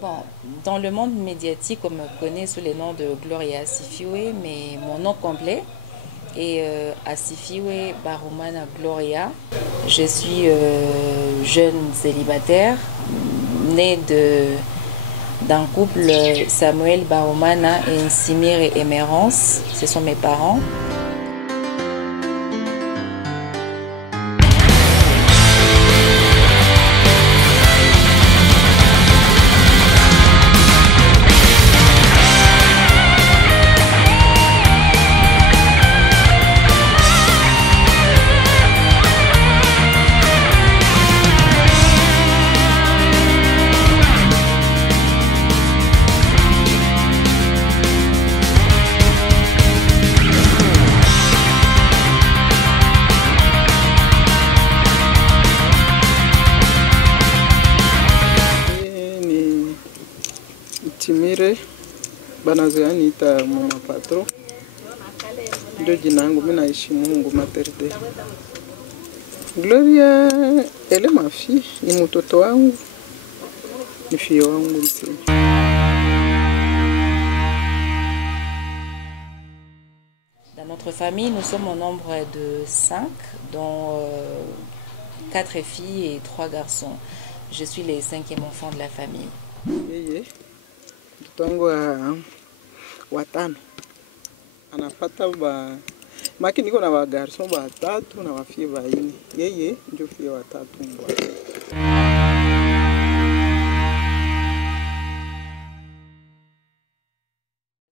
Bon, dans le monde médiatique, on me connaît sous les noms de Gloria Asifiwe, mais mon nom complet est Asifiwe Barumana Gloria. Je suis jeune célibataire, née d'un couple Samuel Barumana et Nsimire Emerance. Ce sont mes parents. Nsimire banazoea niita mama patro, ndio jina langu. Mimi naishi Mungu Materde. Gloria ele mafi ni mtoto wangu, ni fie wangu msema. Dans notre famille, nous sommes au nombre de 5, dont 4 filles et 3 garçons. Je suis le 5e enfant de la famille. Yeye mtoto wangu watano anapata maki, niko na wagarso watatu na wafie waini. Yeye ndio fie watatu mbwa.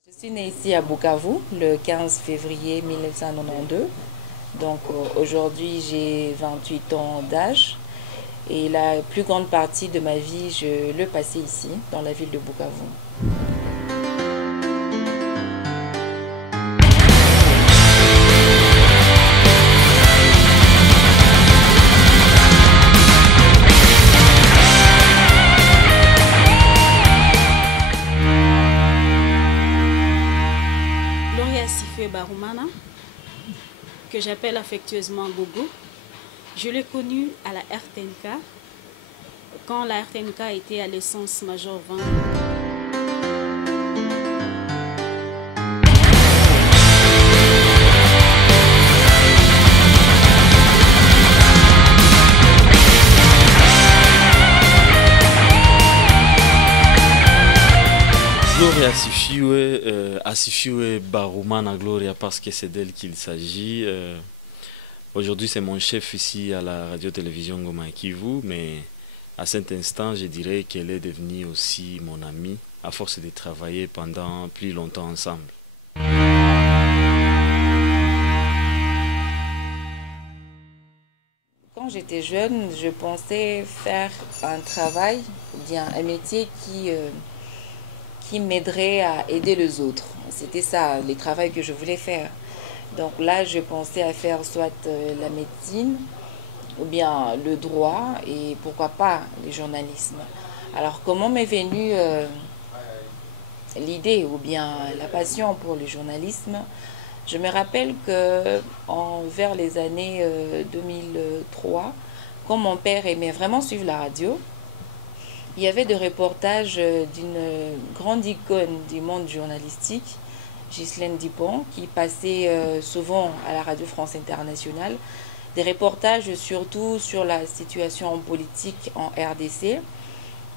Je suis née ici à Bukavu le 15 février 1992. Donc aujourd'hui j'ai 28 ans d'âge. Et la plus grande partie de ma vie, je le passais ici, dans la ville de Bukavu. Gloria Asifiwe Barumana, que j'appelle affectueusement Gogo. Je l'ai connue à la RTNK, quand la RTNK était à l'essence Major 20. Gloria Asifiwe Barumana Gloria, parce que c'est d'elle qu'il s'agit. Aujourd'hui, c'est mon chef ici à la radio-télévision Goma Kivu, mais à cet instant, je dirais qu'elle est devenue aussi mon amie, à force de travailler pendant plus longtemps ensemble. Quand j'étais jeune, je pensais faire un travail, ou bien un métier qui m'aiderait à aider les autres. C'était ça, les travaux que je voulais faire. Donc là, je pensais à faire soit la médecine ou bien le droit et pourquoi pas le journalisme. Alors comment m'est venue l'idée ou bien la passion pour le journalisme? Je me rappelle que vers les années 2003, quand mon père aimait vraiment suivre la radio, il y avait des reportages d'une grande icône du monde journalistique, Ghislaine Dupont, qui passait souvent à la Radio France Internationale, des reportages surtout sur la situation politique en RDC.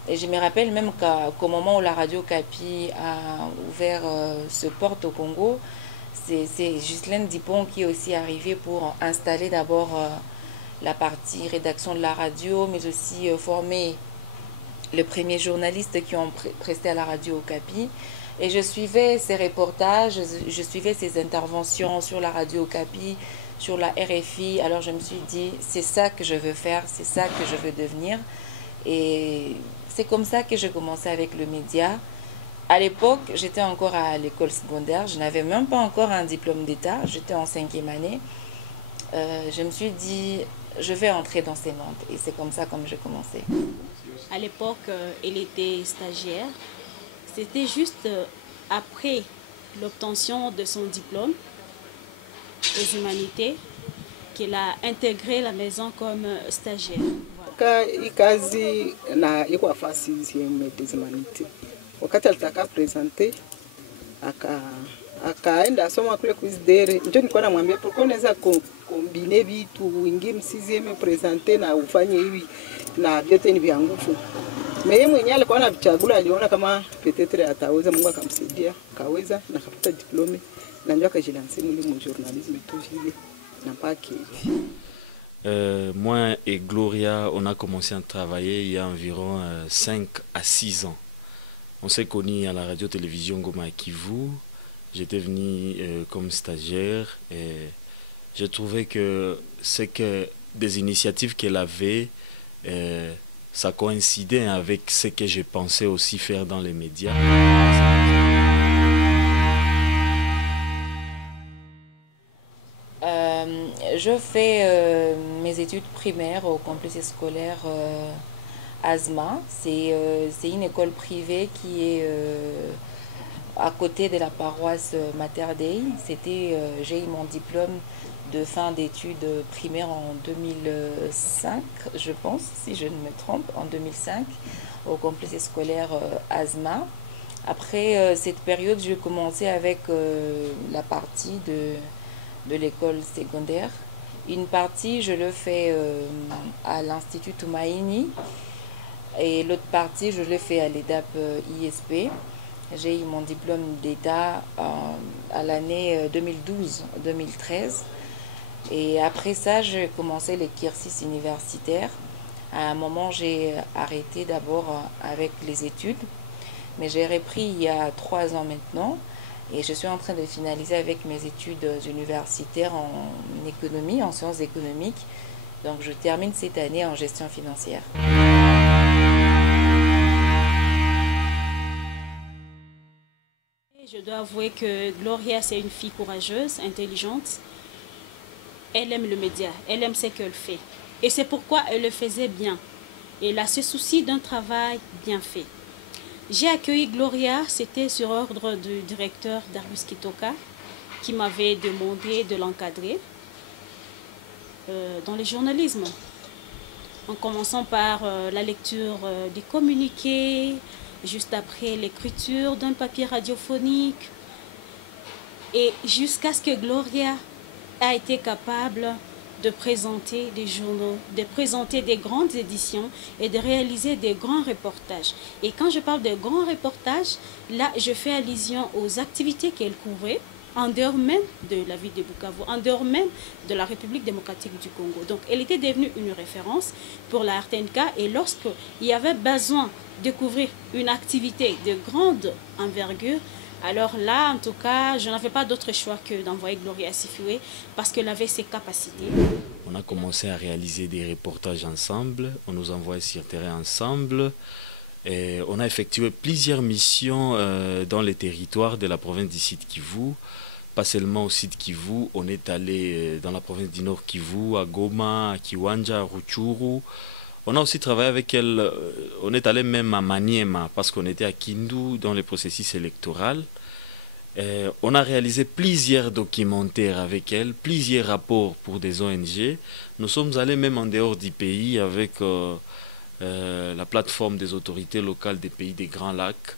Et je me rappelle même qu'au moment où la Radio Kapi a ouvert ce porte au Congo, c'est Ghislaine Dupont qui est aussi arrivée pour installer d'abord la partie rédaction de la radio, mais aussi former les premiers journalistes qui ont presté à la Radio Okapi. Et je suivais ces reportages, je suivais ces interventions sur la Radio Okapi, sur la RFI. Alors je me suis dit, c'est ça que je veux faire, c'est ça que je veux devenir. Et c'est comme ça que j'ai commencé avec le média. À l'époque, j'étais encore à l'école secondaire, je n'avais même pas encore un diplôme d'État, j'étais en 5e année. Je me suis dit, je vais entrer dans ces mondes. Et c'est comme ça que j'ai commencé. À l'époque, elle était stagiaire. C'était juste après l'obtention de son diplôme des humanités qu'elle a intégré la maison comme stagiaire. Voilà. alifanyaka hii kazi na iko afasi des humanités. Wakati alitaka presente akaenda asoma kule kuisdere, ndio nilikuwa namwambia pourquoi unaweza kombine vitu uingie msizieme presente na ufanye hivi na vyote ni vya nguvu. Mimi mwenyewe alikuwa anavichagula, aliona kama petetre ataweza, Mungu akamsaidia, kaweza na kapata diplome na ndio akajilancer mu journalisme tout vile na pas moi et Gloria, on a commencé à travailler il y a environ 5 à 6 ans. On s'est connus à la radio-télévision Goma Kivu. J'étais venu comme stagiaire et j'ai trouvé que c'est que des initiatives qu'elle avait, ça coïncidait avec ce que je pensais aussi faire dans les médias. Je fais mes études primaires au complexe scolaire Asma. C'est une école privée qui est à côté de la paroisse Mater Dei. J'ai eu mon diplôme de fin d'études primaires en 2005, je pense, si je ne me trompe, en 2005, au complexe scolaire Asma. Après cette période, j'ai commencé avec la partie de l'école secondaire. Une partie, je le fais à l'Institut Tumaini et l'autre partie, je le fais à l'EDAP ISP. J'ai eu mon diplôme d'État à l'année 2012-2013. Et après ça, j'ai commencé les cursus universitaires. À un moment, j'ai arrêté d'abord avec les études, mais j'ai repris il y a 3 ans maintenant. Et je suis en train de finaliser avec mes études universitaires en économie, en sciences économiques. Donc je termine cette année en gestion financière. Je dois avouer que Gloria, c'est une fille courageuse, intelligente. Elle aime le média, elle aime ce qu'elle fait. Et c'est pourquoi elle le faisait bien. Elle a ce souci d'un travail bien fait. J'ai accueilli Gloria, c'était sur ordre du directeur Darius Kitoka, qui m'avait demandé de l'encadrer dans le journalisme. En commençant par la lecture des communiqués, juste après l'écriture d'un papier radiophonique, et jusqu'à ce que Gloria a été capable de présenter des journaux, de présenter des grandes éditions et de réaliser des grands reportages. Et quand je parle de grands reportages, là, je fais allusion aux activités qu'elle couvrait, en dehors même de la ville de Bukavu, en dehors même de la République démocratique du Congo. Donc, elle était devenue une référence pour la RTNK, et lorsqu'il y avait besoin de couvrir une activité de grande envergure, alors là, en tout cas, je n'avais pas d'autre choix que d'envoyer Gloria Sifiwe parce qu'elle avait ses capacités. On a commencé à réaliser des reportages ensemble, on nous envoyait sur terrain ensemble. Et on a effectué plusieurs missions dans les territoires de la province du Sud Kivu. Pas seulement au Sud Kivu, on est allé dans la province du Nord Kivu, à Goma, à Kiwanja, à Rutshuru. On a aussi travaillé avec elle, on est allé même à Maniema parce qu'on était à Kindu dans le processus électoral. On a réalisé plusieurs documentaires avec elle, plusieurs rapports pour des ONG. Nous sommes allés même en dehors du pays avec la plateforme des autorités locales des pays des Grands Lacs.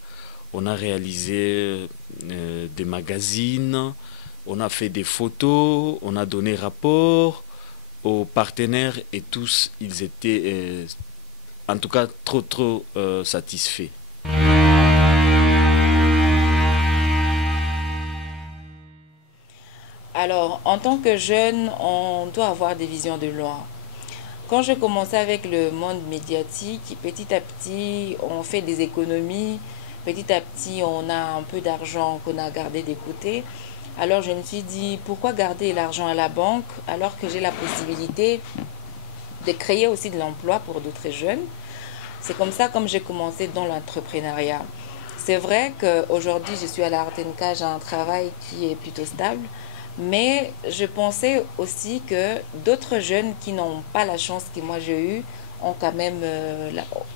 On a réalisé des magazines, on a fait des photos, on a donné rapport aux partenaires et tous, ils étaient en tout cas trop satisfaits. Alors, en tant que jeune, on doit avoir des visions de loin. Quand je commençais avec le monde médiatique, petit à petit, on fait des économies. Petit à petit, on a un peu d'argent qu'on a gardé de côté. Alors, je me suis dit, pourquoi garder l'argent à la banque alors que j'ai la possibilité de créer aussi de l'emploi pour d'autres jeunes? C'est comme ça comme j'ai commencé dans l'entrepreneuriat. C'est vrai qu'aujourd'hui, je suis à la RTNK, j'ai un travail qui est plutôt stable. Mais je pensais aussi que d'autres jeunes qui n'ont pas la chance que moi j'ai eue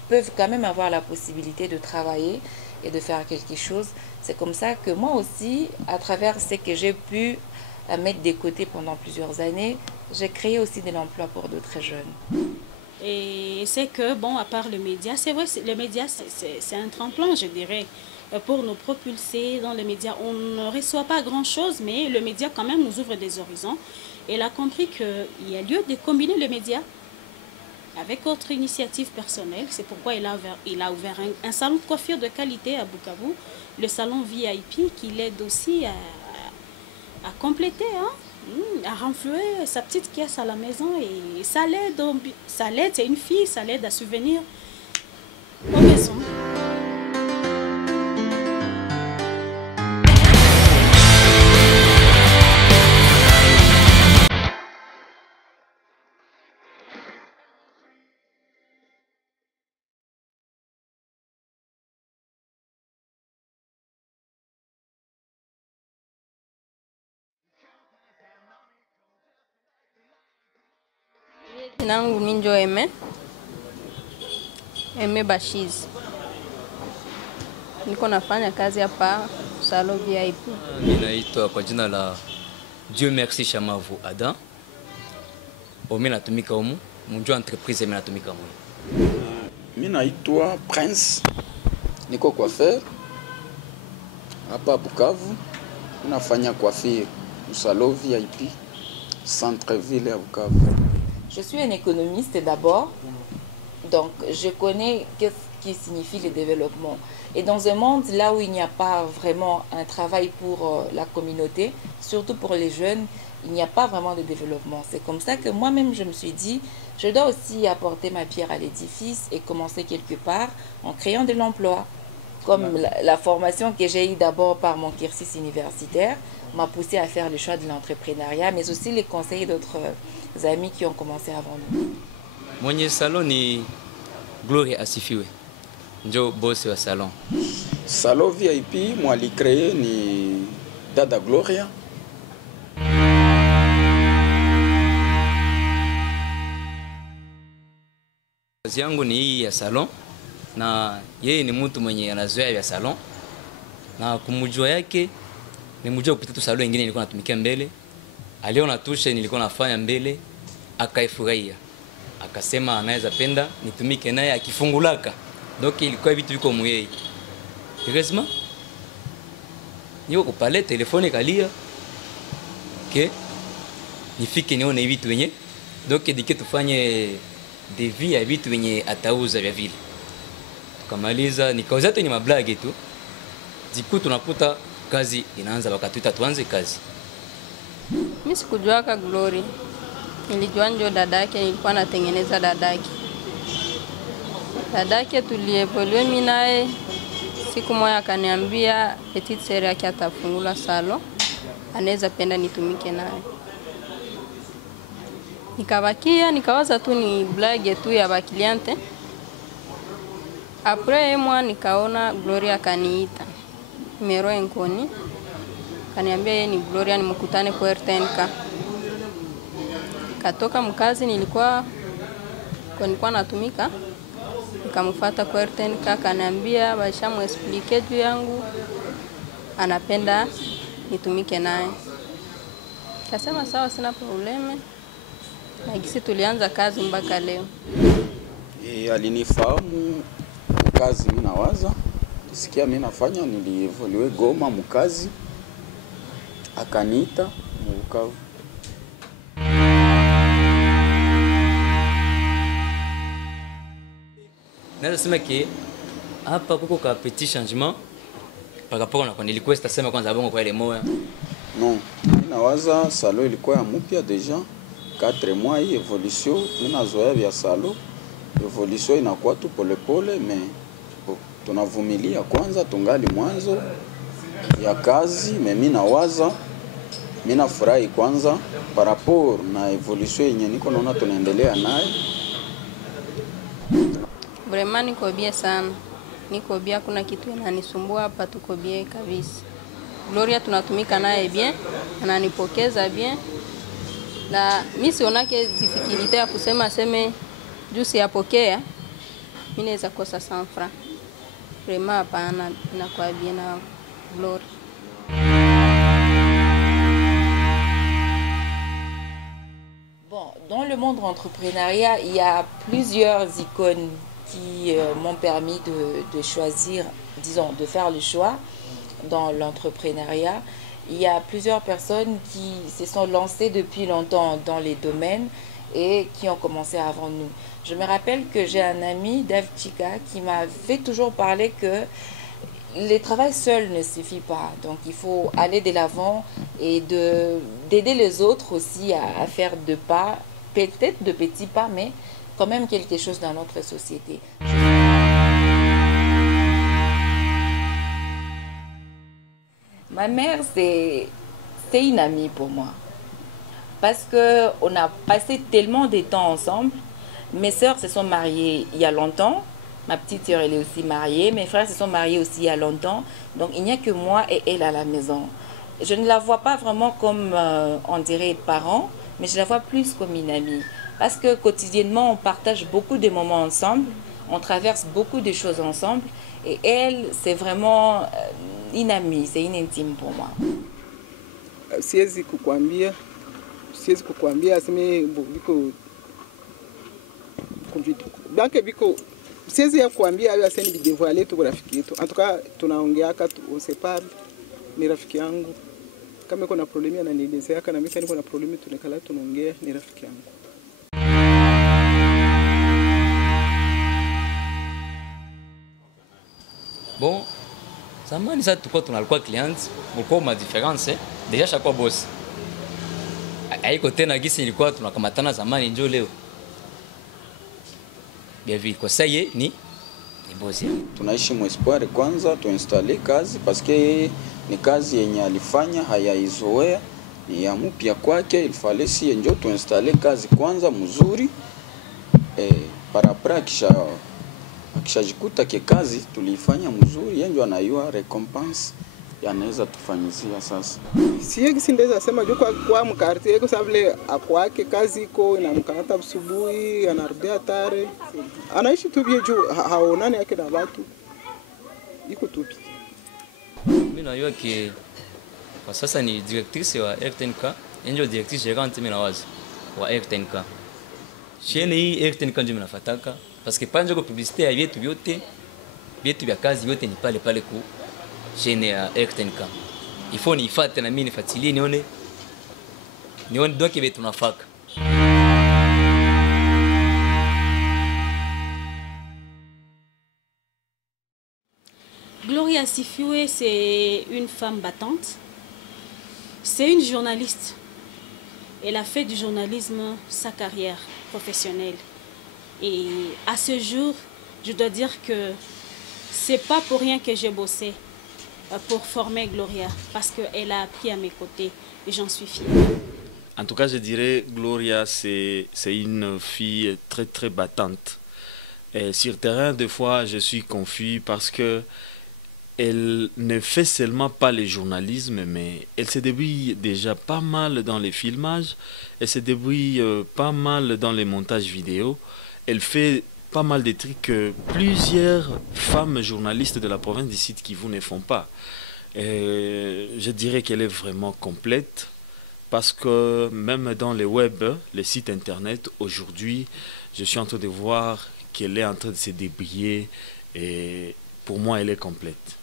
peuvent quand même avoir la possibilité de travailler et de faire quelque chose. C'est comme ça que moi aussi, à travers ce que j'ai pu mettre de côté pendant plusieurs années, j'ai créé aussi de l'emploi pour d'autres jeunes. Et c'est que, bon, à part le média, c'est vrai, le média, c'est un tremplin, je dirais, pour nous propulser dans les médias. On ne reçoit pas grand-chose, mais le média, quand même, nous ouvre des horizons. Et il a compris qu'il y a lieu de combiner le média avec autre initiative personnelle. C'est pourquoi il a ouvert un salon de coiffure de qualité à Bukavu, le salon VIP, qui l'aide aussi à compléter, hein, à renflouer sa petite caisse à la maison. Et ça l'aide, c'est une fille, ça l'aide à subvenir aux besoins. Nangu minjo Eme Bashizi. Niko nafanya kazi hapa Salon VIP. Ninaitwa kwa jina la Dieu Merci Chamavu Adam. Mimi natumika humu, mjua entreprise mimi natumika humu. Mimi naitwa Prince. Niko coiffeur hapa Bukavu. Nafanya coiffure Salon VIP centre-ville à Bukavu. Je suis un économiste d'abord, donc je connais qu'est-ce qui signifie le développement. Et dans un monde là où il n'y a pas vraiment un travail pour la communauté, surtout pour les jeunes, il n'y a pas vraiment de développement. C'est comme ça que moi-même je me suis dit, je dois aussi apporter ma pierre à l'édifice et commencer quelque part en créant de l'emploi. Comme la formation que j'ai eue d'abord par mon cursus universitaire m'a poussé à faire le choix de l'entrepreneuriat, mais aussi les conseils d'autres amis qui ont commencé avant nous. Mwenye salon ni Gloria Asifiwe. Njo boss wa salon. Salon VIP mwali créé ni Dada Gloria. Kazi yangu ni hii ya salon na yeye ni mtu mwenye anazoea ya salon na kumjua yake nimjua kupita tu salon nyingine nilikuwa natumikia mbele. Aliona tushe nilikuwa nafanya mbele akaifurahia. Akasema anaweza penda nitumike naye akifungulaka. Donc ilikuwa vitu viko muyei. Heureusement niko kupale telefone kalia ke nifike nione vitu wenye. Donc dike tufanye devis ya vitu wenye atauza vya vile. Tukamaliza nikauza tu ni mablage tu. Ziku tunakuta kazi inaanza wakatuita tuanze kazi. Mimi sikujua ka Glory. Nilijua ndio dadake, nilikuwa natengeneza dadake. Dadake tulievolue mimi naye, siku moja akaniambia petite sœur yake atafungula salon, anaweza penda nitumike naye. Nikabakia, nikawaza tu ni blague tu ya bakliente. Après moi nikaona Gloria akaniita. Numero enkoni. Kaniambia yeye ni Gloria nimkutane kwa RTNK. Katoka mkazi nilikuwa natumika. Nikamfuata kwa RTNK kaniambia basha muexplique juu yangu. Anapenda nitumike naye. Kasema sawa sina probleme. Na gisi tulianza kazi mpaka leo. Alinifahamu kazi mimi nawaza. Sikia mimi nafanya nilievolue Goma mkazi. Akaniita Bukavu. Naweza sema ke hapa kuko ka petit changement par rapport na kwa nilikuwa sitasema kwanza bongo kwa ile moya. Non, nawaza salon ilikuwa ya mpya deja 4 mois hii evolution ninazoea vya salon. Evolution inakuwa tu polepole mais tunavumilia kwanza tungali mwanzo ya kazi. Mimi nawaza mimi nafurahi kwanza par rapport na evolution yenye niko naona tunaendelea naye. Vraiment niko bien sana. Niko bien, kuna kitu inanisumbua hapa, tuko bien kabisa. Gloria tunatumika naye bien, ananipokeza bien. Na mimi sionake zifikirite ya kusema seme jusi yapokea. Mimi naweza kosa 100 francs. Vraiment hapana, inakuwa bien na Gloria. Bon, Dans le monde de l'entrepreneuriat, il y a plusieurs icônes qui m'ont permis de choisir, disons, de faire le choix dans l'entrepreneuriat. Il y a plusieurs personnes qui se sont lancées depuis longtemps dans les domaines et qui ont commencé avant nous. Je me rappelle que j'ai un ami, Dave Chika, qui m'avait toujours parlé que le travail seul ne suffit pas. Donc il faut aller de l'avant et d'aider les autres aussi à faire de pas, peut-être de petits pas, mais quand même quelque chose dans notre société. Ma mère, c'est une amie pour moi. Parce qu'on a passé tellement de temps ensemble. Mes sœurs se sont mariées il y a longtemps. Ma petite sœur, elle est aussi mariée. Mes frères se sont mariés aussi il y a longtemps. Donc, il n'y a que moi et elle à la maison. Je ne la vois pas vraiment comme, on dirait, parent, mais je la vois plus comme une amie. Parce que quotidiennement, on partage beaucoup de moments ensemble. On traverse beaucoup de choses ensemble. Et elle, c'est vraiment une amie, c'est une intime pour moi. Siwezi kukwambia aseme biko banke biko siwezi ya kuambia hayo aseni bidevoile tu rafiki yetu. En tout cas tunaongeaka on se parle, ni rafiki yangu. Kama iko na problemi ananielezea, kana mimi niko na problemi tunakala tunaongea, ni rafiki yangu. Bon, zamani sasa tulikuwa tunalikuwa client, kulikuwa ma difference deja chaque boss. Haiko tena gisi ilikuwa tunakamatana zamani njoo leo. Bien vu, kwa sasa ni boss. Tunaishi mwespoir kwanza tuinstale kazi paske ni kazi yenye alifanya hayaizoea, ni ya mpya kwake, ilifale si njoo tuinstale kazi kwanza mzuri parapra akishajikuta ke kazi tulifanya mzuri, yeye ndio anayua recompense yanaweza tufanyizia sasa. Siye sindeza sema juu kwa mkarti yako sabule akwake kazi iko inamkata asubuhi anarudia tare. Anaishi tu bie juu haonani yake na watu. Iko tu bie. Mimi najua ke kwa sasa ni directrice wa RTNK, ndio directrice gérante mimi nawaza wa RTNK. Shene hii RTNK ndio mnafataka parce que panje ko publicité ya vyetu vyote vya kazi yote ni pale pale ku chaîne ya RTNK. Il faut nifuate na mimi nifuatilie nione donc hivi tunafaka. Gloria Sifiwe, c'est une femme battante. C'est une journaliste. Elle a fait du journalisme sa carrière professionnelle. Et à ce jour, je dois dire que c'est pas pour rien que j'ai bossé pour former Gloria, parce qu'elle a appris à mes côtés et j'en suis fière. En tout cas, je dirais Gloria, c'est une fille très très battante. Et sur terrain, des fois, je suis confus parce que elle ne fait seulement pas le journalisme, mais elle se débrouille déjà pas mal dans les filmages, elle se débrouille pas mal dans les montages vidéo. Elle fait pas mal de trucs que plusieurs femmes journalistes de la province du Sud Kivu ne font pas. Je dirais qu'elle est vraiment complète parce que même dans les web, les sites internet, aujourd'hui, je suis en train de voir qu'elle est en train de se débrouiller et pour moi, elle est complète.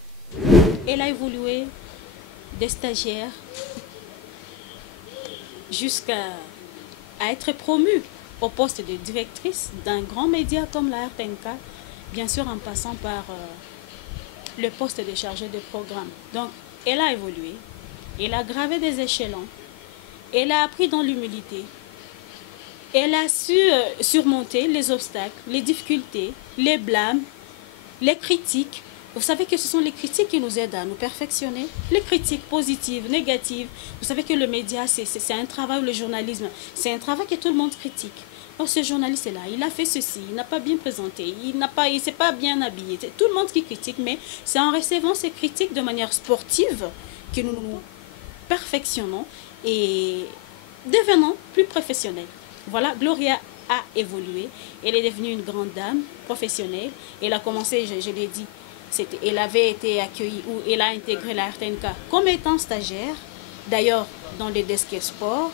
Elle a évolué des stagiaires jusqu'à être promue au poste de directrice d'un grand média comme la RTNK, bien sûr en passant par le poste de chargé de programme. Donc, elle a évolué, elle a gravé des échelons, elle a appris dans l'humilité, elle a su surmonter les obstacles, les difficultés, les blâmes, les critiques. Vous savez que ce sont les critiques qui nous aident à nous perfectionner, les critiques positives, négatives. Vous savez que le média, c'est un travail, le journalisme, c'est un travail que tout le monde critique. Oh, ce journaliste-là, il a fait ceci, il n'a pas bien présenté, il ne s'est pas bien habillé. C'est tout le monde qui critique, mais c'est en recevant ces critiques de manière sportive que nous nous perfectionnons et devenons plus professionnels. Voilà, Gloria a évolué. Elle est devenue une grande dame professionnelle. Elle a commencé, je l'ai dit, elle avait été accueillie ou elle a intégré la RTNK comme étant stagiaire. D'ailleurs, dans les desks sport,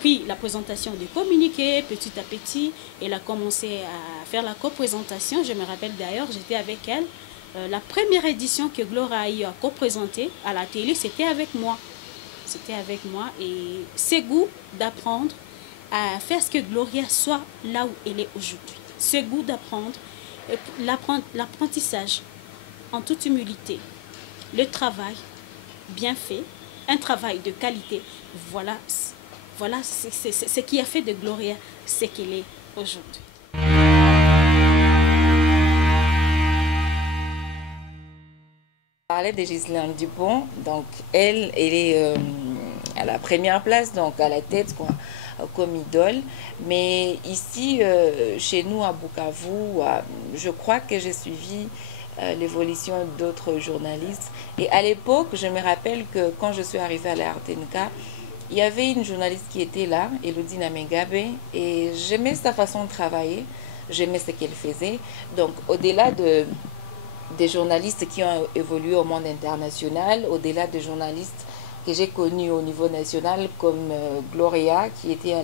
Puis la présentation du communiqué, petit à petit, elle a commencé à faire la co-présentation. Je me rappelle d'ailleurs, j'étais avec elle. La première édition que Gloria a eu à co-présenter à la télé, c'était avec moi. C'était avec moi et ce goût d'apprendre à faire ce que Gloria soit là où elle est aujourd'hui. Ce goût d'apprendre, l'apprentissage en toute humilité, le travail bien fait, un travail de qualité, voilà ce qui a fait de Gloria ce qu'elle est aujourd'hui. Je parlais de Ghislaine Dupont, donc elle est à la première place, donc à la tête quoi, comme idole. Mais ici, chez nous à Bukavu, je crois que j'ai suivi l'évolution d'autres journalistes. Et à l'époque, je me rappelle que quand je suis arrivée à la RTNK, il y avait une journaliste qui était là, Elodie Namegabe, et j'aimais sa façon de travailler, j'aimais ce qu'elle faisait. Donc au-delà des journalistes qui ont évolué au monde international, au-delà des journalistes que j'ai connus au niveau national comme Gloria qui était à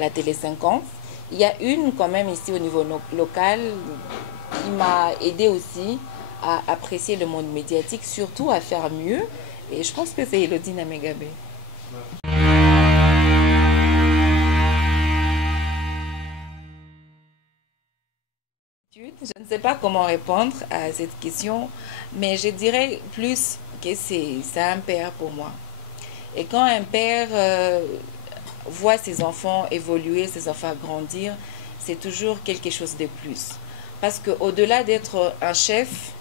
la Télé 50, il y a une quand même ici au niveau local qui m'a aidé aussi à apprécier le monde médiatique, surtout à faire mieux, et je pense que c'est Elodie Namegabe. Je ne sais pas comment répondre à cette question, mais je dirais plus que c'est un père pour moi. Et quand un père voit ses enfants évoluer, ses enfants grandir, c'est toujours quelque chose de plus. Parce qu'au-delà d'être un chef,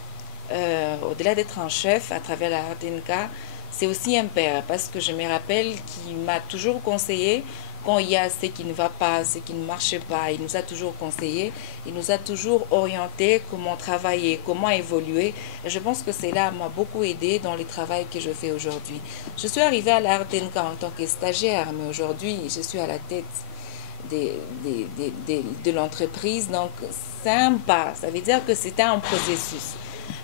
à travers la RTNK, c'est aussi un père. Parce que je me rappelle qu'il m'a toujours conseillé quand il y a ce qui ne va pas, ce qui ne marche pas. Il nous a toujours conseillé, il nous a toujours orienté comment travailler, comment évoluer. Et je pense que cela m'a beaucoup aidé dans le travail que je fais aujourd'hui. Je suis arrivée à la RTNK en tant que stagiaire, mais aujourd'hui, je suis à la tête de l'entreprise. Donc, c'est un pas. Ça veut dire que c'était un processus.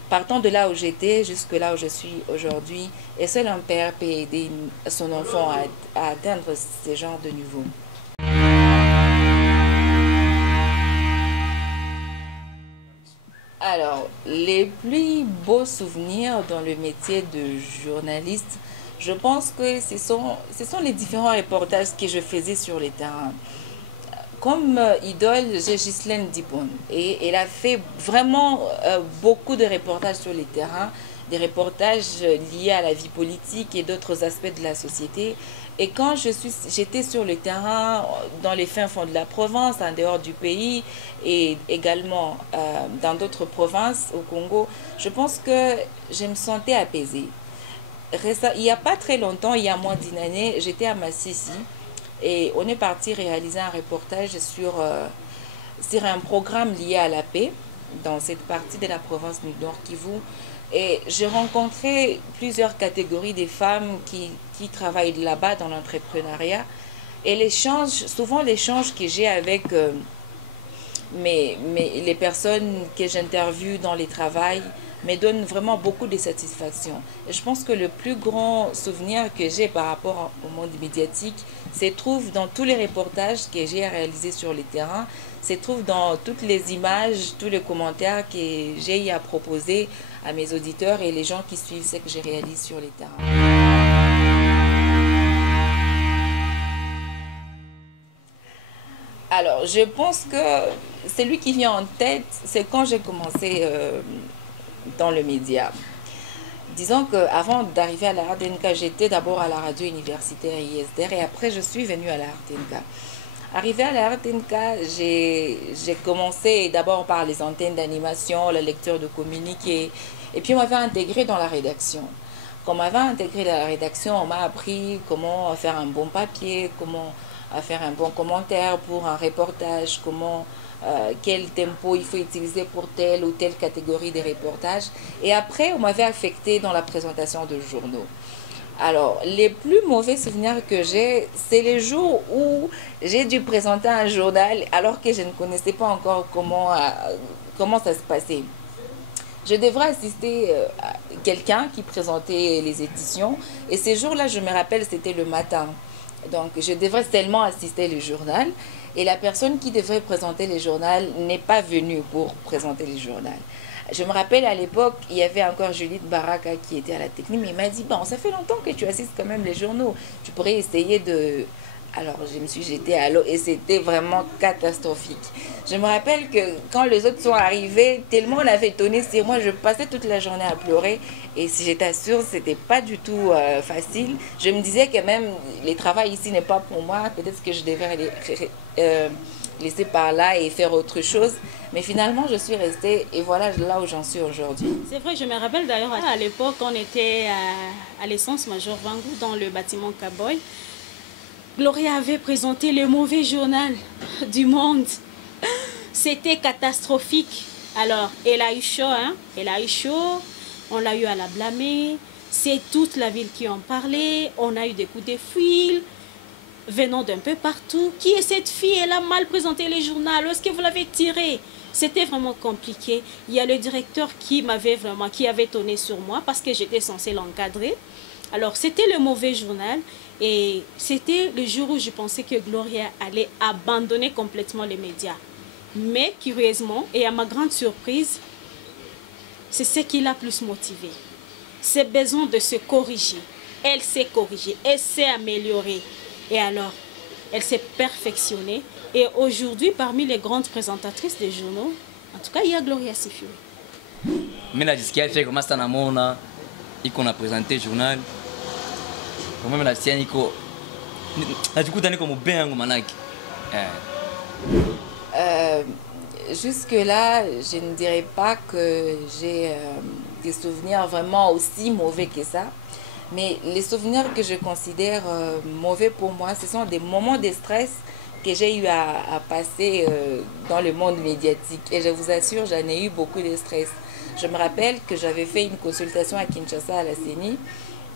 Partant de là où j'étais jusque là où je suis aujourd'hui, et seul un père peut aider son enfant à atteindre ce genre de niveau. Alors, les plus beaux souvenirs dans le métier de journaliste, je pense que ce sont les différents reportages que je faisais sur les terrains. Comme idole, j'ai Ghislaine Dupont et elle a fait vraiment beaucoup de reportages sur les terrains, des reportages liés à la vie politique et d'autres aspects de la société. Et quand j'étais sur le terrain, dans les fins fonds de la province, en dehors du pays et également dans d'autres provinces au Congo, je pense que je me sentais apaisée. Il n'y a pas très longtemps, il y a moins d'une année, j'étais à Massissi. Et on est parti réaliser un reportage sur un programme lié à la paix dans cette partie de la province du Nord Kivu. Et j'ai rencontré plusieurs catégories de femmes qui travaillent là-bas dans l'entrepreneuriat. Et souvent l'échange que j'ai avec les personnes que j'interviewe dans les travails me donne vraiment beaucoup de satisfaction. Et je pense que le plus grand souvenir que j'ai par rapport au monde médiatique se trouve dans tous les reportages que j'ai réalisés sur le terrain, se trouve dans toutes les images, tous les commentaires que j'ai eu à proposer à mes auditeurs et les gens qui suivent ce que je réalise sur les terrains. Alors, je pense que celui qui vient en tête, c'est quand j'ai commencé dans le média. Disons qu'avant d'arriver à la RTNK, j'étais d'abord à la radio universitaire ISDR et après je suis venue à la RTNK. Arrivée à la RTNK, j'ai commencé d'abord par les antennes d'animation, la lecture de communiqués, et puis on m'avait intégré dans la rédaction. Quand on m'avait intégré dans la rédaction, on m'a appris comment faire un bon papier, comment faire un bon commentaire pour un reportage, quel tempo il faut utiliser pour telle ou telle catégorie de reportages. Et après, on m'avait affecté dans la présentation de journaux. Alors, les plus mauvais souvenirs que j'ai, c'est les jours où j'ai dû présenter un journal alors que je ne connaissais pas encore comment ça se passait. Je devrais assister à quelqu'un qui présentait les éditions. Et ces jours-là, je me rappelle, c'était le matin. Donc, je devrais seulement assister le journal. Et la personne qui devrait présenter le journal n'est pas venue pour présenter le journal. Je me rappelle à l'époque, il y avait encore Judith Baraka qui était à la technique, mais il m'a dit, bon, ça fait longtemps que tu assistes quand même les journaux. Tu pourrais essayer de... Alors, je me suis jetée à l'eau et c'était vraiment catastrophique. Je me rappelle que quand les autres sont arrivés, tellement on avait étonné sur moi, je passais toute la journée à pleurer. Et si je t'assure, c'était pas du tout facile. Je me disais que même le travail ici n'est pas pour moi. Peut-être que je devrais laisser par là et faire autre chose. Mais finalement, je suis restée et voilà là où j'en suis aujourd'hui. C'est vrai, je me rappelle d'ailleurs, à l'époque, on était à l'essence Major Vangou dans le bâtiment Cowboy. Gloria avait présenté le mauvais journal du monde. C'était catastrophique. Alors, elle a eu chaud, hein? Elle a eu chaud. On l'a eu à la blâmer. C'est toute la ville qui en parlait. On a eu des coups de fil venant d'un peu partout. Qui est cette fille? Elle a mal présenté le journal. Où est-ce que vous l'avez tiré? C'était vraiment compliqué. Il y a le directeur qui avait tonné sur moi parce que j'étais censée l'encadrer. Alors, c'était le mauvais journal et c'était le jour où je pensais que Gloria allait abandonner complètement les médias. Mais, curieusement, et à ma grande surprise, c'est ce qui l'a plus motivée. C'est besoin de se corriger. Elle s'est corrigée, elle s'est améliorée. Et alors, elle s'est perfectionnée. Et aujourd'hui, parmi les grandes présentatrices des journaux, en tout cas, il y a Gloria Sifiwe. Mais là, ce qui a fait comment ça n'a pas et qu'on a présenté le journal, quand même la sienne, du coup, t'as comme bien manaki. Jusque-là, je ne dirais pas que j'ai des souvenirs vraiment aussi mauvais que ça. Mais les souvenirs que je considère mauvais pour moi, ce sont des moments de stress que j'ai eu à passer dans le monde médiatique. Et je vous assure, j'en ai eu beaucoup de stress. Je me rappelle que j'avais fait une consultation à Kinshasa, à la CENI.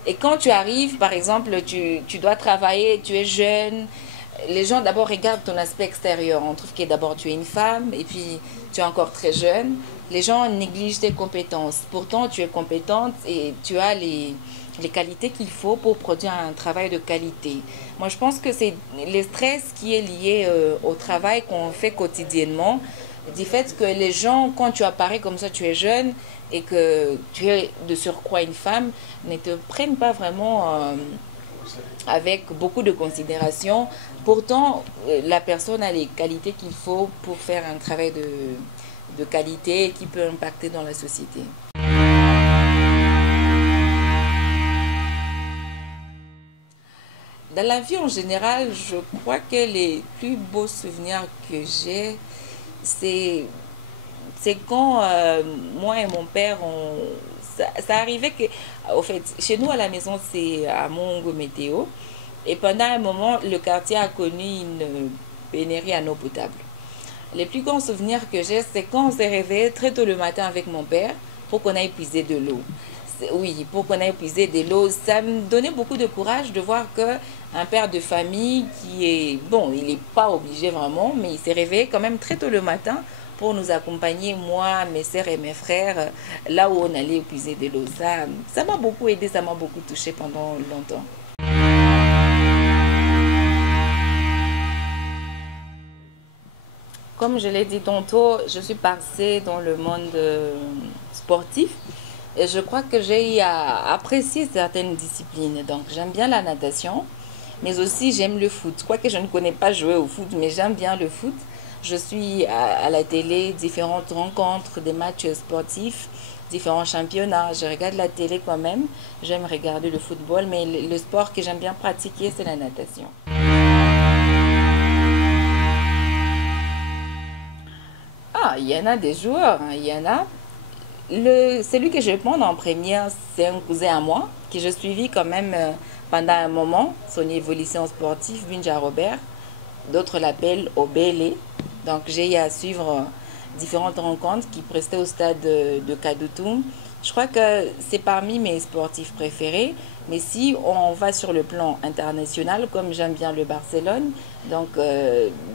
Et quand tu arrives, par exemple, tu dois travailler, tu es jeune. Les gens d'abord regardent ton aspect extérieur. On trouve que d'abord tu es une femme et puis tu es encore très jeune. Les gens négligent tes compétences. Pourtant, tu es compétente et tu as les qualités qu'il faut pour produire un travail de qualité. Moi, je pense que c'est le stress qui est lié au travail qu'on fait quotidiennement. Du fait que les gens, quand tu apparais comme ça, tu es jeune et que tu es de surcroît une femme, ne te prennent pas vraiment avec beaucoup de considération. Pourtant, la personne a les qualités qu'il faut pour faire un travail de qualité qui peut impacter dans la société. Dans la vie en général, je crois que les plus beaux souvenirs que j'ai, c'est quand moi et mon père, ça arrivait que, au fait, chez nous à la maison, c'est à Mongo Météo. Et pendant un moment, le quartier a connu une pénurie en eau potable. Les plus grands souvenirs que j'ai, c'est quand on s'est réveillé très tôt le matin avec mon père pour qu'on aille puiser de l'eau. Oui, pour qu'on aille puiser de l'eau. Ça me donnait beaucoup de courage de voir qu'un père de famille qui est, bon, il n'est pas obligé vraiment, mais il s'est réveillé quand même très tôt le matin pour nous accompagner, moi, mes sœurs et mes frères, là où on allait puiser de l'eau. Ça m'a beaucoup aidé, ça m'a beaucoup touché pendant longtemps. Comme je l'ai dit tantôt, je suis passée dans le monde sportif. Et je crois que j'ai apprécié certaines disciplines. Donc, j'aime bien la natation, mais aussi j'aime le foot. Quoique je ne connais pas jouer au foot, mais j'aime bien le foot. Je suis à la télé, différentes rencontres, des matchs sportifs, différents championnats. Je regarde la télé quand même. J'aime regarder le football, mais le sport que j'aime bien pratiquer, c'est la natation. Ah, il y en a des joueurs, hein, il y en a. Celui que je prends en première, c'est un cousin à moi, que je suivis quand même pendant un moment, son évolution sportive, Binja Robert. D'autres l'appellent Obélé. Donc j'ai eu à suivre différentes rencontres qui prestaient au stade de Kadoutoum. Je crois que c'est parmi mes sportifs préférés. Mais si on va sur le plan international, comme j'aime bien le Barcelone, donc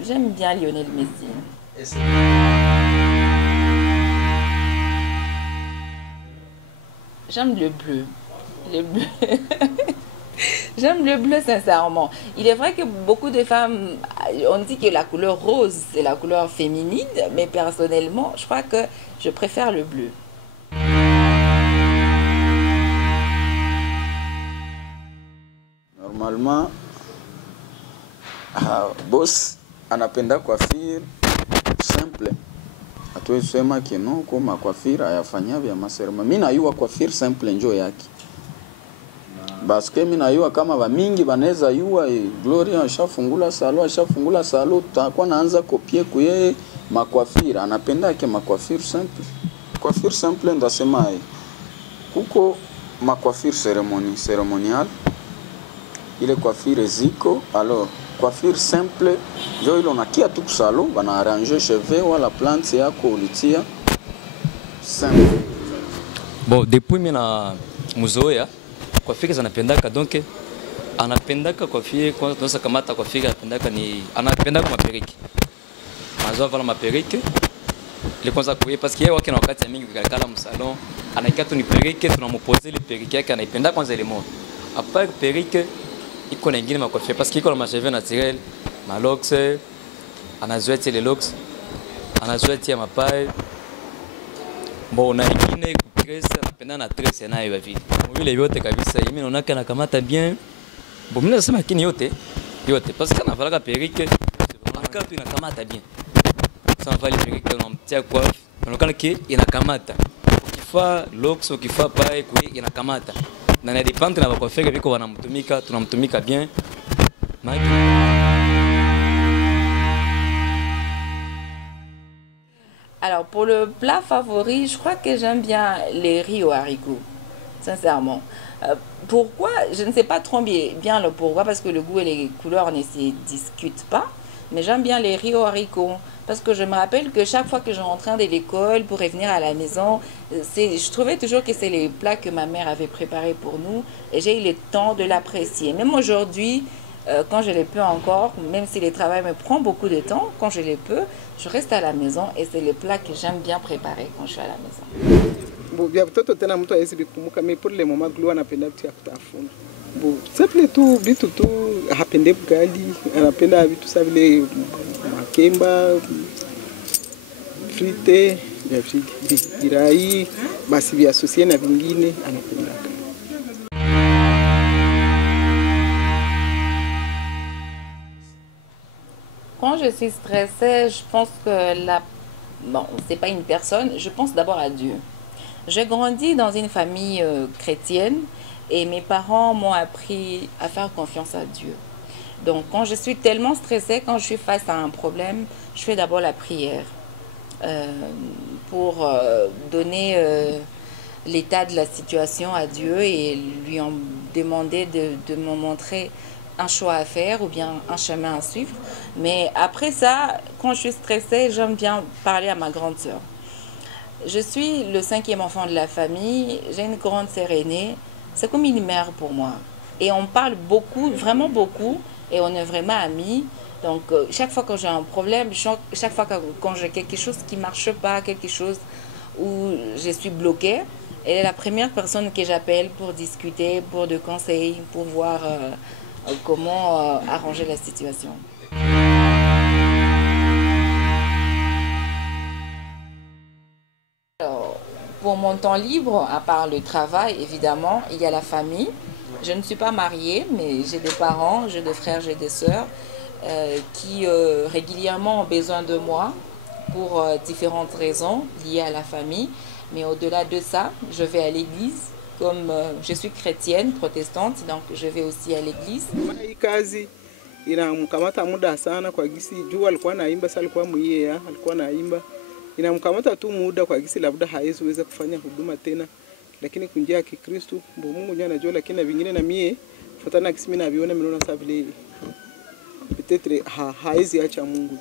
j'aime bien Lionel Messi. J'aime le bleu. Le bleu. J'aime le bleu sincèrement. Il est vrai que beaucoup de femmes, on dit que la couleur rose, c'est la couleur féminine, mais personnellement, je crois que je préfère le bleu. Normalement, boss anapenda coiffure simple. Hatuwezi sema kino kama coiffure ayafanya vya maserema. Mimi naiwa coiffure simple njoo yake. Baske mimi naiwa kama ba mingi banaweza yua Gloria ashafungula salo takuwa naanza kopie kuye macoiffure anapenda yake macoiffure simple. Coiffure simple ndasema kuko macoiffure cérémoniale. Ile coiffure ziko alors coiffure simple ndio ile unakia tu kusalo bana arranger cheveux wala plante yako ulitia simple. Bon, depuis mina muzoea coiffure zanapendaka donc anapendaka coiffure kwa tunaweza kamata coiffure anapendaka maperike. Mazoa vala maperike. Ile kwanza kuye parce que yeye wake na wakati mingi kukala mu salon anakia tu ni perike tunamposer ile perike yake anaipenda kwanza ile moto. Après perike iko na ingine macoiffure parce que iko na macheveux naturel, malox, anazoetia les locks, anazoetia mapaille. Bon, na ingine kutresse, anapenda na tresse nayo ya vile. Vile yote kabisa, mimi naona kana kamata bien. Bon, mimi nasema kini yote parce que anavala perike, anakaa tu inakamata bien. Sasa vale perike unamtia coiffe, unaona que inakamata. Ukifa locks, ukifa paille, kui inakamata. Na na dépendre na coiffure biko wanamtumika tunamtumika bien. Alors pour le plat favori, je crois que j'aime bien les riz aux haricots, sincèrement. Pourquoi? Je ne sais pas trop bien le pourquoi, parce que le goût et les couleurs ne se discutent pas. Mais j'aime bien les riz aux haricots. Parce que je me rappelle que chaque fois que je rentrais de l'école pour revenir à la maison, je trouvais toujours que c'est les plats que ma mère avait préparés pour nous. Et j'ai eu le temps de l'apprécier. Même aujourd'hui, quand je les peux encore, même si le travail me prend beaucoup de temps, quand je les peux, je reste à la maison et c'est les plats que j'aime bien préparer quand je suis à la maison. Bon, vya mtoto tena mtu hawezi bikumbuka, mais pour le moment Gloire anapenda vitu ya kutafuna. Bon, simple tu vitu tu hapende bugali, anapenda vitu sa vile makemba, frite, vya irai, basi vya associé na vingine anapenda. Quand je suis stressée, je pense que bon, c'est pas une personne, je pense d'abord à Dieu. J'ai grandi dans une famille chrétienne et mes parents m'ont appris à faire confiance à Dieu. Donc quand je suis tellement stressée, quand je suis face à un problème, je fais d'abord la prière pour donner l'état de la situation à Dieu et lui en demander de me montrer un choix à faire ou bien un chemin à suivre. Mais après ça, quand je suis stressée, j'aime bien parler à ma grande sœur. Je suis le 5e enfant de la famille, j'ai une grande sœur aînée, c'est comme une mère pour moi. Et on parle beaucoup, vraiment beaucoup, et on est vraiment amis. Donc chaque fois que j'ai un problème, chaque fois quand j'ai quelque chose qui ne marche pas, quelque chose où je suis bloquée, elle est la première personne que j'appelle pour discuter, pour des conseils, pour voir comment arranger la situation. Alors, pour mon temps libre, à part le travail, évidemment, il y a la famille. Je ne suis pas mariée, mais j'ai des parents, j'ai des frères, j'ai des sœurs qui régulièrement ont besoin de moi pour différentes raisons liées à la famille. Mais au-delà de ça, je vais à l'église. Comme je suis chrétienne, protestante, donc je vais aussi à l'église. Inamkamata muda sana kwa gisi juu alikuwa naimba, sasa alikuwa mwiye alikuwa naimba, inamkamata tu muda kwa gisi labda haiwezi kufanya huduma tena, lakini kunjia Kikristo Mungu ndiye anajua, lakini vingine na mie fatana kisi mimi naviona mnaona sasa vile peut-être haiwezi acha Mungu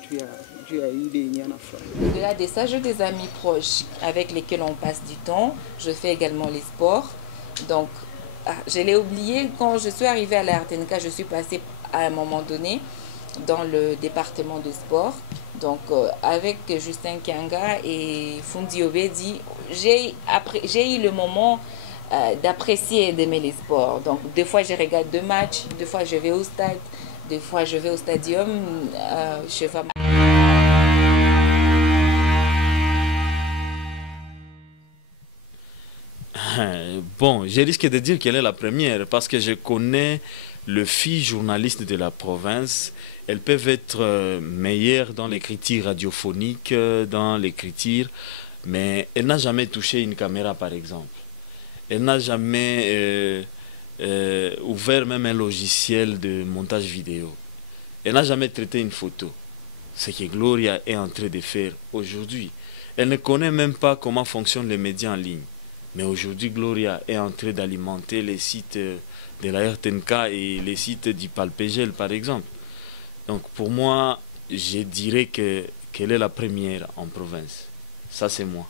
juu ya ile yenye anafanya. Au-delà de ça, j'ai des amis proches avec lesquels on passe du temps. Je fais également les sports. Donc je l'ai oublié, quand je suis arrivée à la RTNK, je suis passée à un moment donné dans le département de sport. Donc avec Justin Kianga et Fundi Obedi, j'ai eu le moment d'apprécier et d'aimer les sports. Donc, des fois, je regarde 2 matchs, des fois, je vais au stade, des fois, je vais au stadium. Je vais... Bon, je risque de dire qu'elle est la première parce que je connais les filles journalistes de la province. Elles peuvent être meilleures dans l'écriture radiophonique, dans l'écriture, mais elle n'a jamais touché une caméra, par exemple. Elle n'a jamais ouvert même un logiciel de montage vidéo. Elle n'a jamais traité une photo. Ce que Gloria est en train de faire aujourd'hui. Elle ne connaît même pas comment fonctionnent les médias en ligne. Mais aujourd'hui, Gloria est en train d'alimenter les sites de la RTNK et les sites du Palpégel, par exemple. Donc pour moi, je dirais qu'elle est la première en province. Ça, c'est moi.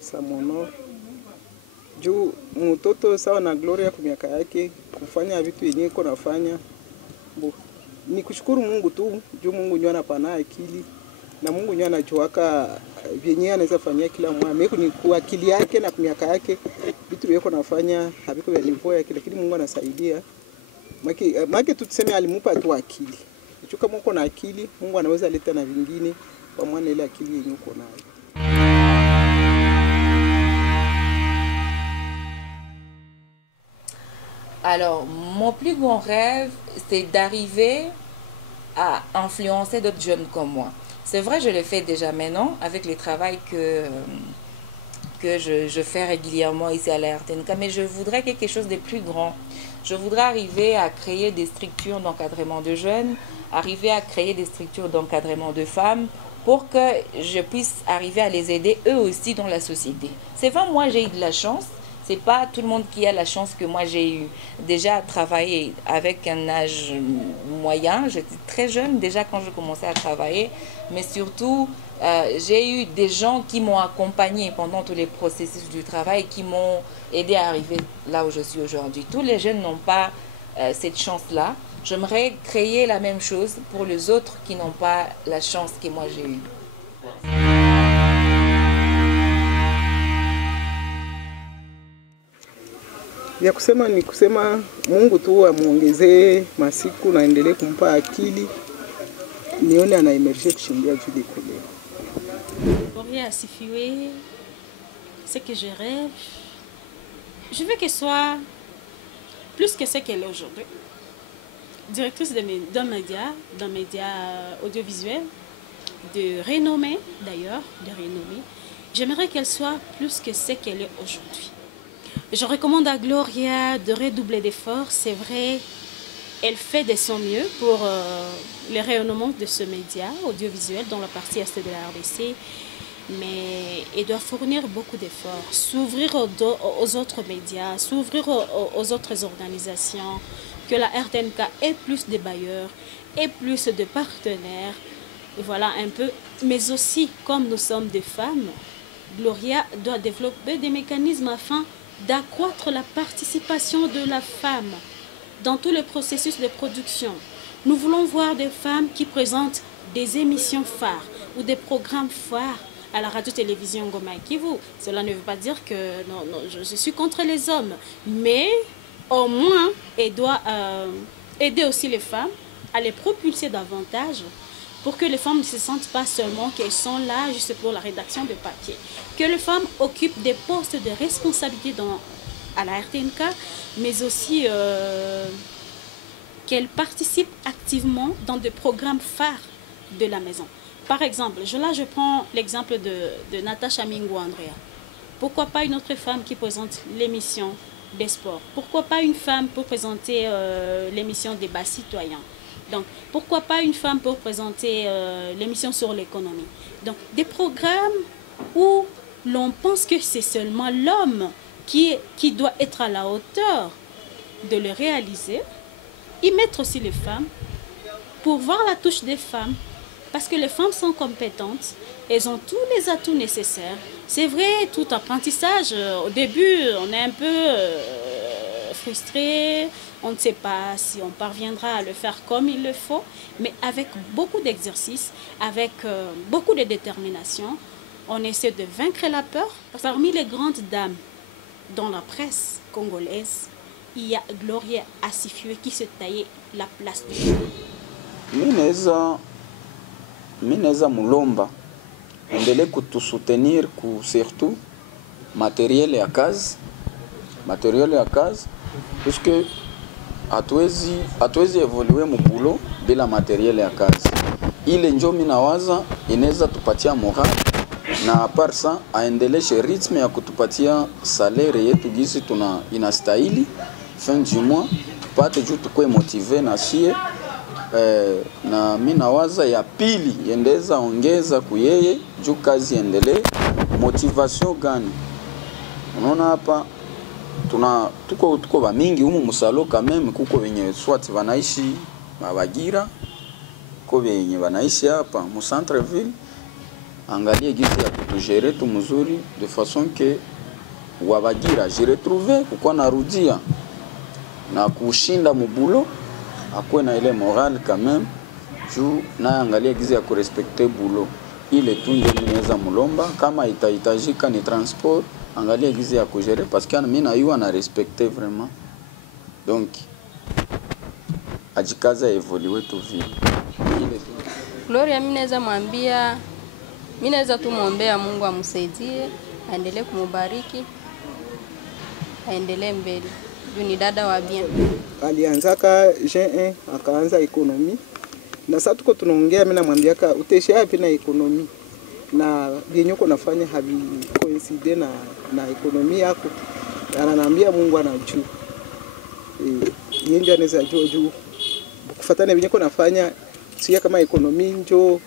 Ça m'honore. Juu mtoto sawa na Gloria kwa miaka yake kufanya vitu yenyewe iko nafanya. Ni kushukuru Mungu tu, juu Mungu ndio anapana akili na Mungu ndio anajuaka vyenyewe anaweza fanyia kila mwana. Mimi ni kwa akili yake na kwa miaka yake vitu vyeko nafanya haviko vya nivo yake, lakini Mungu anasaidia. Maki tu tuseme alimupa tu akili. Kama uko na akili, Mungu anaweza leta na vingine kwa maana ile akili yenyewe uko nayo. Alors, mon plus grand rêve, c'est d'arriver à influencer d'autres jeunes comme moi. C'est vrai, je le fais déjà maintenant avec le travail que je fais régulièrement ici à la RTNK, mais je voudrais quelque chose de plus grand. Je voudrais arriver à créer des structures d'encadrement de jeunes, arriver à créer des structures d'encadrement de femmes pour que je puisse arriver à les aider eux aussi dans la société. C'est vrai, moi j'ai eu de la chance. C'est pas tout le monde qui a la chance que moi j'ai eu. Déjà travaillé avec un âge moyen, j'étais très jeune déjà quand je commençais à travailler, mais surtout j'ai eu des gens qui m'ont accompagné pendant tous les processus du travail, qui m'ont aidé à arriver là où je suis aujourd'hui. Tous les jeunes n'ont pas cette chance-là. J'aimerais créer la même chose pour les autres qui n'ont pas la chance que moi j'ai eue. Ya kusema ni kusema Mungu tu amuongezee masiku na endelee kumpa akili nione anaemerge kushindia juu kule. Gloria Asifiwe, ce que je rêve, je veux qu'elle soit plus que ce qu'elle est aujourd'hui. Directrice d'un média audiovisuel, de renommée d'ailleurs, de renommée. J'aimerais qu'elle soit plus que ce qu'elle est aujourd'hui. Je recommande à Gloria de redoubler d'efforts. C'est vrai, elle fait de son mieux pour le rayonnement de ce média audiovisuel dans la partie est de la RDC. Mais elle doit fournir beaucoup d'efforts, s'ouvrir aux autres médias, s'ouvrir aux autres organisations, que la RTNK ait plus de bailleurs, ait plus de partenaires. Et voilà un peu. Mais aussi, comme nous sommes des femmes, Gloria doit développer des mécanismes afin d'accroître la participation de la femme dans tout le processus de production. Nous voulons voir des femmes qui présentent des émissions phares ou des programmes phares à la radio-télévision Ngoma Kivu. Cela ne veut pas dire que je suis contre les hommes, mais au moins, elle doit aider aussi les femmes à les propulser davantage pour que les femmes ne se sentent pas seulement qu'elles sont là juste pour la rédaction de papier. Que les femmes occupent des postes de responsabilité à la RTNK, mais aussi qu'elles participent activement dans des programmes phares de la maison. Par exemple, je prends l'exemple de Natacha Mingo Andrea. Pourquoi pas une autre femme qui présente l'émission des sports? Pourquoi pas une femme pour présenter l'émission Débat citoyen? Donc, pourquoi pas une femme pour présenter l'émission sur l'économie? Donc, des programmes où l'on pense que c'est seulement l'homme qui doit être à la hauteur de le réaliser, y mettre aussi les femmes pour voir la touche des femmes, parce que les femmes sont compétentes, elles ont tous les atouts nécessaires. C'est vrai, tout apprentissage, au début, on est un peu frustré, on ne sait pas si on parviendra à le faire comme il le faut, mais avec beaucoup d'exercice, avec beaucoup de détermination, on essaie de vaincre la peur. Parmi les grandes dames dans la presse congolaise, il y a Gloria Asifue qui se taillait la place du jour. Mineza mulomba endele kutusoutenir ku surtout matériel ya kazi puisque hatuwezi evoluer mubulo bila matériel ya kazi. Ile njo minawaza inaweza tupatia moral na apart ça aendeleshe ritme ya kutupatia salaire yetu gizi tuna inastahili fin du mois tupate juu tukue motive na sie na minawaza ya pili yendeza ongeza kuyeye juu kazi endelee. Motivation gani? Unaona hapa tuko ba mingi humu musalo kameme, kuko wenye swati wanaishi Mabagira, kuko wenye wanaishi hapa mu centre ville. Angalie gizi ya kutugere tu mzuri de façon que Wabagira je retrouve kuko narudia na kushinda mubulo akwe na ile moral quand même juu na angalie gizi ya kurespecter bulo. Ile tu ndio ninaweza mulomba kama itahitajika ni transport, angalia gizi ya kugere parce que mimi na yua na respecter vraiment. Donc ajikaza evolue tu vile. Gloria mimi naweza mwambia, mimi naweza tu muombea Mungu amsaidie, aendelee kumubariki, aendelee mbele. Juu ni dada wa bien. Alianzaka G1 akaanza ekonomi. Na sasa tuko tunaongea, mimi namwambia uteshe hapi na ekonomi. Na vyenye uko nafanya havi coincide na ekonomi yako. Ananiambia Mungu anajua. Yeye ndiye anaweza juu. Kufuatana vyenye uko nafanya sio kama ekonomi njo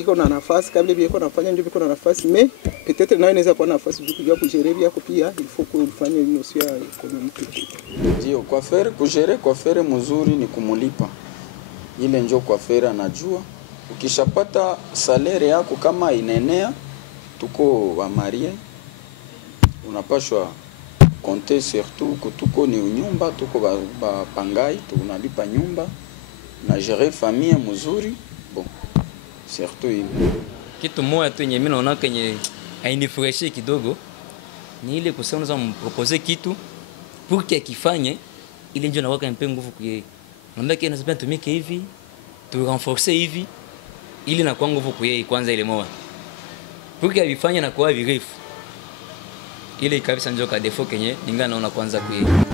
iko na nafasi kabla vile iko nafanya ndio iko na nafasi mais peut-être nayo inaweza kuwa na nafasi juu kujua kujere yako pia il faut kufanya notion ya ekonomi. Ndio kwa faire mzuri ni kumulipa. Ile njo kwa faire anajua. Ukishapata salaire yako kama inenea, tuko wa marie, unapashwa compter surtout kutuko ni nyumba, tuko ba pangai, tunalipa nyumba na gérer famille mzuri. Bon, surtout ile. Kitu moja tu yenye mimi naona kenye hainifurahishi kidogo ni ile kusema unaweza mproposer kitu pour que akifanye ile ndio nawaka mpe nguvu kwa naomba kile nasema tumike hivi, tu renforcer hivi ili na kwa nguvu kwa yeye kwanza ile moja. Pour que abifanye na kwa virefu. Ile kabisa ndio ka defo kenye ninga naona kwanza kwa yeye.